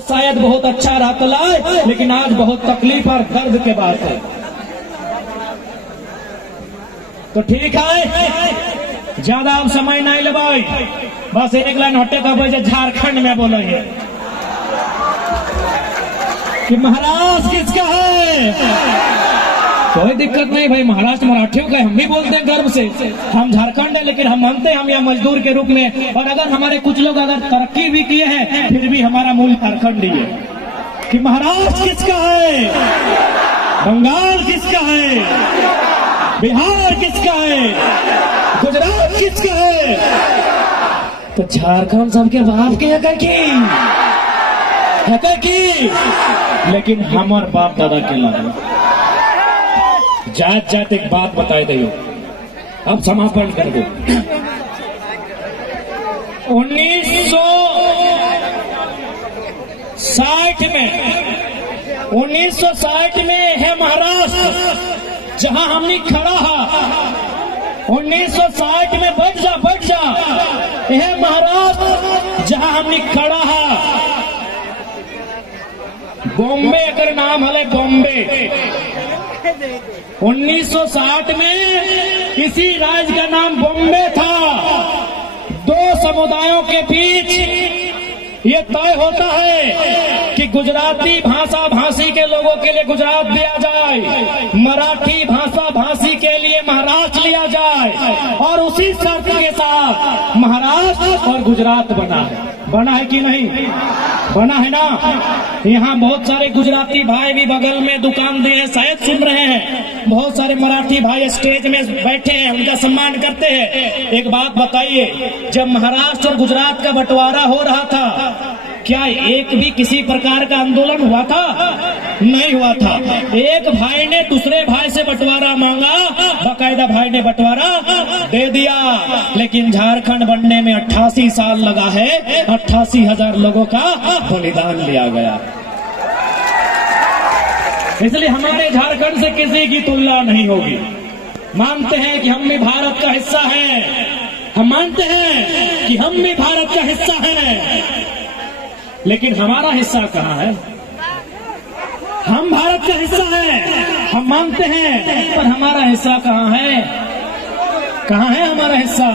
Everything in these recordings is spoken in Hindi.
शायद बहुत अच्छा रहता लाए, लेकिन आज बहुत तकलीफ और दर्द के बात है। तो ठीक है, ज्यादा अब समय नहीं लगाई, बस एक लाइन हटे का वजह झारखंड में बोलेंगे कि महाराष्ट्र किसका है। कोई दिक्कत नहीं भाई, महाराष्ट्र मराठियों का है, हम भी बोलते हैं गर्व से। हम झारखंड है, लेकिन हम मानते हैं हम यहाँ मजदूर के रूप में। और अगर हमारे कुछ लोग अगर तरक्की भी किए हैं, फिर भी हमारा मूल झारखंड ही है। कि महाराष्ट्र किसका है, बंगाल किसका है, बिहार किसका है, गुजरात किसका है, तो झारखंड सबके बाप के है की, लेकिन हमार बाप दादा के लगे जात जात। एक बात बताए दो, अब समापन कर दो। 1960 में है महाराष्ट्र जहां हमने खड़ा है। 1960 में बैठ जा यह महाराष्ट्र जहां हमने खड़ा है। बॉम्बे अगर नाम है, बॉम्बे 1960 में इसी राज्य का नाम बॉम्बे था। दो समुदायों के बीच ये तय होता है कि गुजराती भाषा भाषी के लोगों के लिए गुजरात दिया जाए, मराठी भाषा भाषी के लिए महाराष्ट्र लिया जाए, और उसी शर्त के साथ महाराष्ट्र और गुजरात बना है कि नहीं बना है ना। यहाँ बहुत सारे गुजराती भाई भी बगल में दुकान दिए हैं, शायद सुन रहे हैं। बहुत सारे मराठी भाई स्टेज में बैठे हैं, उनका सम्मान करते हैं। एक बात बताइए, जब महाराष्ट्र और गुजरात का बंटवारा हो रहा था, क्या एक भी किसी प्रकार का आंदोलन हुआ था? नहीं हुआ था। एक भाई ने दूसरे भाई से बंटवारा मांगा, बाकायदा भाई ने बंटवारा दे दिया। लेकिन झारखंड बनने में 88 साल लगा है, 88,000 लोगों का बलिदान लिया गया। इसलिए हमारे झारखंड से किसी की तुलना नहीं होगी। मानते हैं कि हम भी भारत का हिस्सा हैं, हम मानते हैं कि हम भी भारत का हिस्सा हैं, लेकिन हमारा हिस्सा कहाँ है? हम भारत का हिस्सा हैं, हम मानते हैं, पर हमारा हिस्सा कहाँ है? कहाँ है हमारा हिस्सा?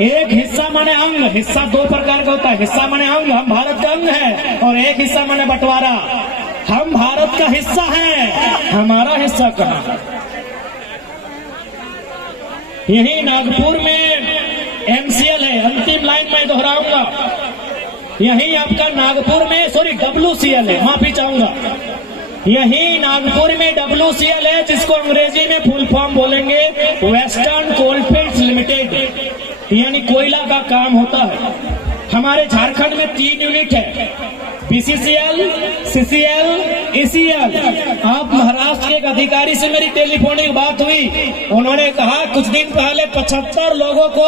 एक हिस्सा माने अंग, हिस्सा दो प्रकार का होता है। हिस्सा माने अंग, हम भारत का अंग है, और एक हिस्सा माने बंटवारा। हम भारत का हिस्सा हैं, हमारा हिस्सा कहाँ है? यही नागपुर में MCL है, अंतिम लाइन में दोहराऊंगा। यही आपका नागपुर में WCL है, माफी चाहूंगा। यही नागपुर में WCL है, जिसको अंग्रेजी में फुल फॉर्म बोलेंगे वेस्टर्न कोलफील्ड्स लिमिटेड, यानी कोयला का काम होता है। हमारे झारखंड में 3 यूनिट है, BCCL, CCL, ECL। आप महाराष्ट्र के एक अधिकारी से मेरी टेलीफोनिक बात हुई, उन्होंने कहा कुछ दिन पहले 75 लोगों को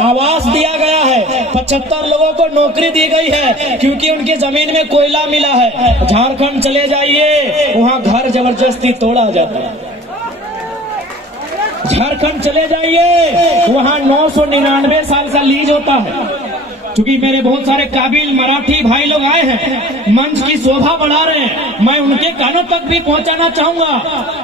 आवास दिया गया है, 75 लोगों को नौकरी दी गई है, क्योंकि उनकी जमीन में कोयला मिला है। झारखंड चले जाइए, वहाँ घर जबरदस्ती तोड़ा जाता है। झारखंड चले जाइए, वहाँ 999 साल का लीज होता है। क्योंकि मेरे बहुत सारे काबिल मराठी भाई लोग आए हैं, मंच की शोभा बढ़ा रहे हैं, मैं उनके कानों तक भी पहुंचाना चाहूंगा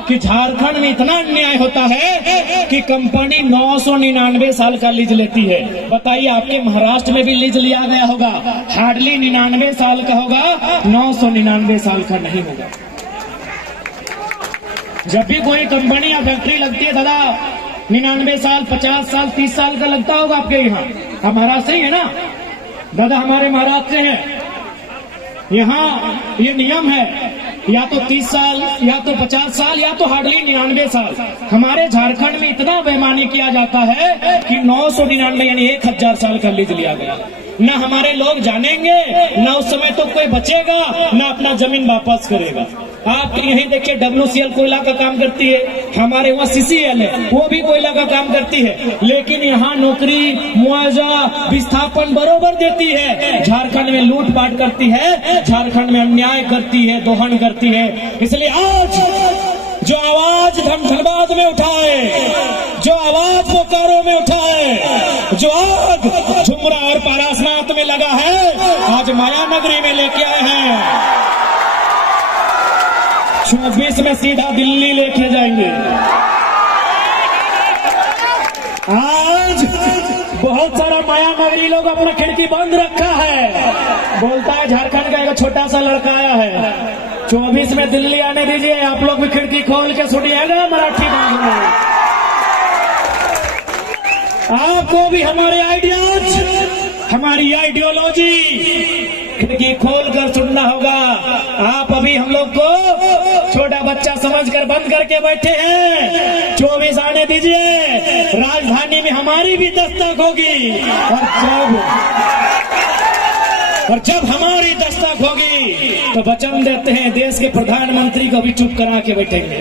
कि झारखंड में इतना अन्याय होता है कि कंपनी 999 साल का लीज लेती है। बताइए, आपके महाराष्ट्र में भी लीज लिया गया होगा, हार्डली 99 साल का होगा, 999 साल का नहीं होगा। जब भी कोई कंपनी या फैक्ट्री लगती है दादा, 99 साल, 50 साल, 30 साल का लगता होगा आपके यहाँ। आप महाराष्ट्र ही है ना दादा? हमारे महाराष्ट्र से हैं। यहाँ ये नियम है, या तो 30 साल, या तो 50 साल, या तो हार्डली 99 साल। हमारे झारखंड में इतना बेईमानी किया जाता है कि 999 यानी 1000 साल का लीज लिया गया। ना हमारे लोग जानेंगे, ना उस समय तो कोई बचेगा, ना अपना जमीन वापस करेगा। आप यहीं देखिए, WCL कोयला का काम करती है, हमारे वहाँ CCL है, वो भी कोयला का काम करती है, लेकिन यहाँ नौकरी, मुआवजा, विस्थापन बरोबर देती है। झारखंड में लूटपाट करती है, झारखंड में अन्याय करती है, दोहन करती है। इसलिए आज जो आवाज धनबाद में उठाए, जो आवाज बोकारो में उठाए, जो आग झुमरा और पारासनाथ में लगा है, आज माया नगरी में लेके आए हैं। 24 में सीधा दिल्ली लेके जाएंगे। आज बहुत सारा माया नगरी लोग अपना खिड़की बंद रखा है, बोलता है झारखंड का एक छोटा सा लड़का आया है। 24 में दिल्ली आने दीजिए, आप लोग भी खिड़की खोल के सुनिएगा मराठी में। आपको भी हमारे आइडियाज, हमारी आइडियोलॉजी खिड़की खोल कर सुनना होगा। आप अभी हम लोग को छोटा बच्चा समझकर बंद करके बैठे हैं। 24 आने दीजिए, राजधानी में हमारी भी दस्तक होगी। और जब हमारी दस्तक होगी तो वचन देते हैं देश के प्रधानमंत्री को भी चुप करा के बैठेंगे।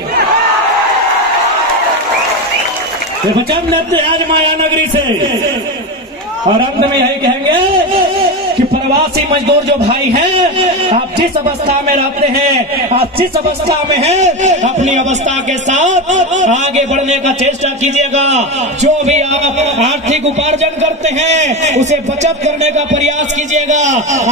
ये वचन देते हैं आज माया नगरी से। और अंत में यही कहेंगे कि प्रवासी मजदूर जो भाई हैं, आप जिस अवस्था में रहते हैं, आप जिस अवस्था में हैं, अपनी अवस्था के साथ आगे बढ़ने का चेष्टा कीजिएगा। जो भी आप आर्थिक उपार्जन करते हैं उसे बचत करने का प्रयास कीजिएगा।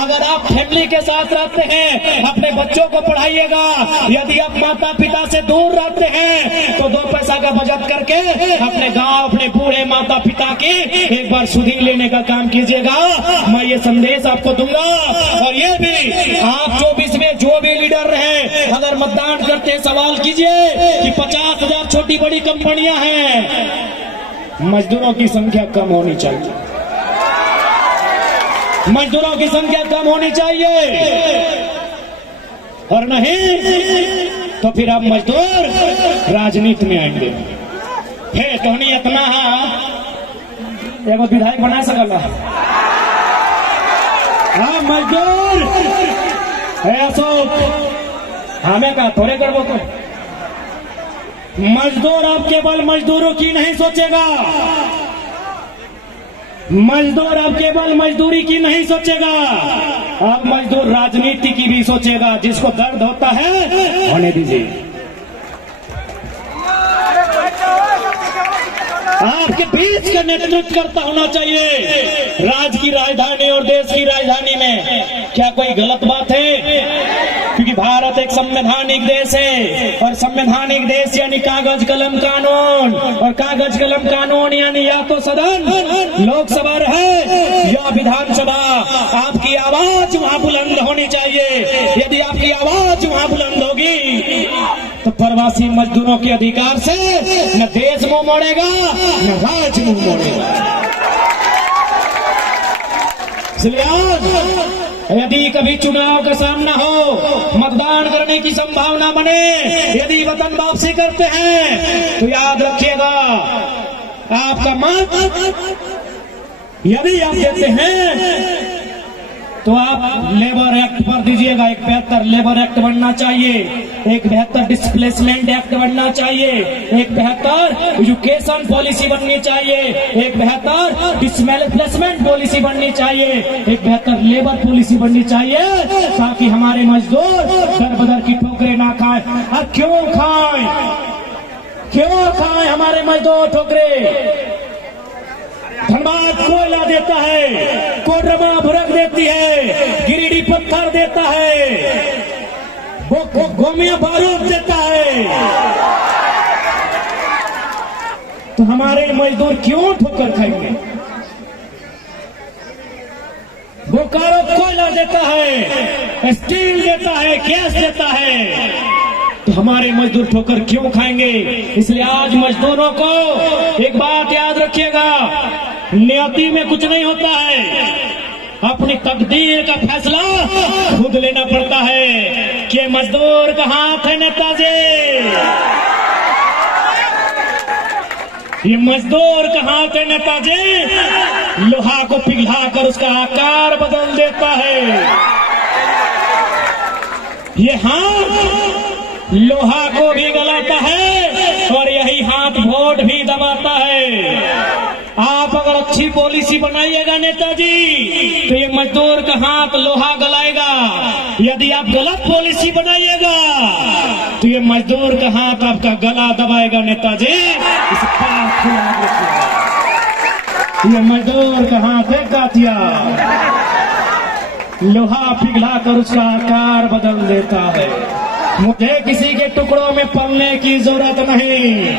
अगर आप फैमिली के साथ रहते हैं, अपने बच्चों को पढ़ाइएगा। यदि आप माता पिता से दूर रहते हैं तो 2 पैसा का बचत करके अपने गाँव, अपने बूढ़े माता पिता की एक बार सुधि लेने का काम कीजिएगा। मैं ये संदेश आपको दूंगा। और ये भी आप 24 में जो भी लीडर रहे, अगर मतदान करते हैं सवाल कीजिए कि 50,000 छोटी बड़ी कंपनियां हैं, मजदूरों की संख्या कम होनी चाहिए, मजदूरों की संख्या कम होनी चाहिए। और नहीं तो फिर आप मजदूर राजनीति में आएंगे। फिर तो नहीं इतना एगो विधायक बना सकला। हाँ मजदूर है अशोक, हमें कहा थोड़े करबो तो मजदूर अब केवल मजदूरों की नहीं सोचेगा, मजदूर अब केवल मजदूरी की नहीं सोचेगा, अब मजदूर राजनीति की भी सोचेगा। जिसको दर्द होता है होने दीजिए। आपके बीच का नेतृत्व करता होना चाहिए। राज्य की राजधानी और देश की राजधानी में क्या कोई गलत बात है? क्योंकि भारत एक संवैधानिक देश है, और संवैधानिक देश यानी कागज कलम कानून, और कागज कलम कानून यानी या तो सदन लोकसभा है या विधानसभा। आपकी आवाज वहां बुलंद होनी चाहिए। यदि आपकी आवाज वहां बुलंद होगी तो प्रवासी मजदूरों के अधिकार से न देश मुंह मोड़ेगा न राज्य मुंह मोड़ेगा। इसलिए आज यदि कभी चुनाव का सामना हो, मतदान करने की संभावना बने, यदि वतन वापसी करते हैं तो याद रखिएगा आपका मत यदि आप देते हैं तो आप लेबर एक्ट पर दीजिएगा। एक 72 लेबर एक्ट बनना चाहिए, एक 72 डिस्प्लेसमेंट एक्ट बनना चाहिए, एक 72 एजुकेशन पॉलिसी बननी चाहिए, एक 72 डिस्प्लेसमेंट पॉलिसी बननी चाहिए, एक 72 लेबर पॉलिसी बननी चाहिए, ताकि हमारे मजदूर दर बदर की ठोकरें ना खाएं। और क्यों खाएं हमारे मजदूर ठोकरें? धनबाद कोयला देता है, कोडरमा भुरक देती है, गिरिडीह पत्थर देता है, गोमिया बारूद देता है। तो हमारे मजदूर क्यों ठोकर खाएंगे? बोकारो कोयला देता है, स्टील देता है, गैस देता है, तो हमारे मजदूर ठोकर क्यों खाएंगे? इसलिए आज मजदूरों को एक बात याद रखिएगा, नियति में कुछ नहीं होता है, अपनी तकदीर का फैसला खुद लेना पड़ता है। कि मजदूर का हाथ है नेताजी, ये मजदूर का हाथ है नेताजी, लोहा को पिघलाकर उसका आकार बदल देता है। ये हाथ लोहा को भी गलाता है और यही हाथ वोट भी दबाता है। आप अगर अच्छी पॉलिसी बनाइएगा नेताजी तो ये मजदूर का हाथ लोहा गलाएगा। यदि आप गलत पॉलिसी बनाइएगा तो ये मजदूर का हाथ आपका गला दबाएगा नेताजी। इस बात को याद रखिएगा। ये मजदूर का हाथ है कातिया, लोहा पिघला कर उसका आकार बदल देता है। मुझे किसी के टुकड़ों में पलने की जरूरत नहीं,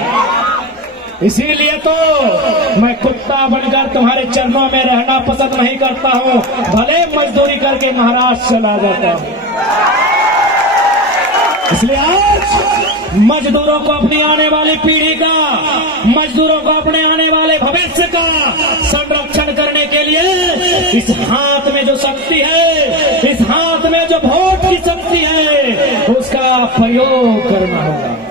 इसीलिए तो मैं कुत्ता बनकर तुम्हारे चरणों में रहना पसंद नहीं करता हूं, भले मजदूरी करके महाराष्ट्र चला जाता हूं। इसलिए आज मजदूरों को अपनी आने वाली पीढ़ी का, मजदूरों को अपने आने वाले भविष्य का संरक्षण करने के लिए इस हाथ में जो शक्ति है, इस हाथ में जो वोट की शक्ति है, उसका प्रयोग करना होगा।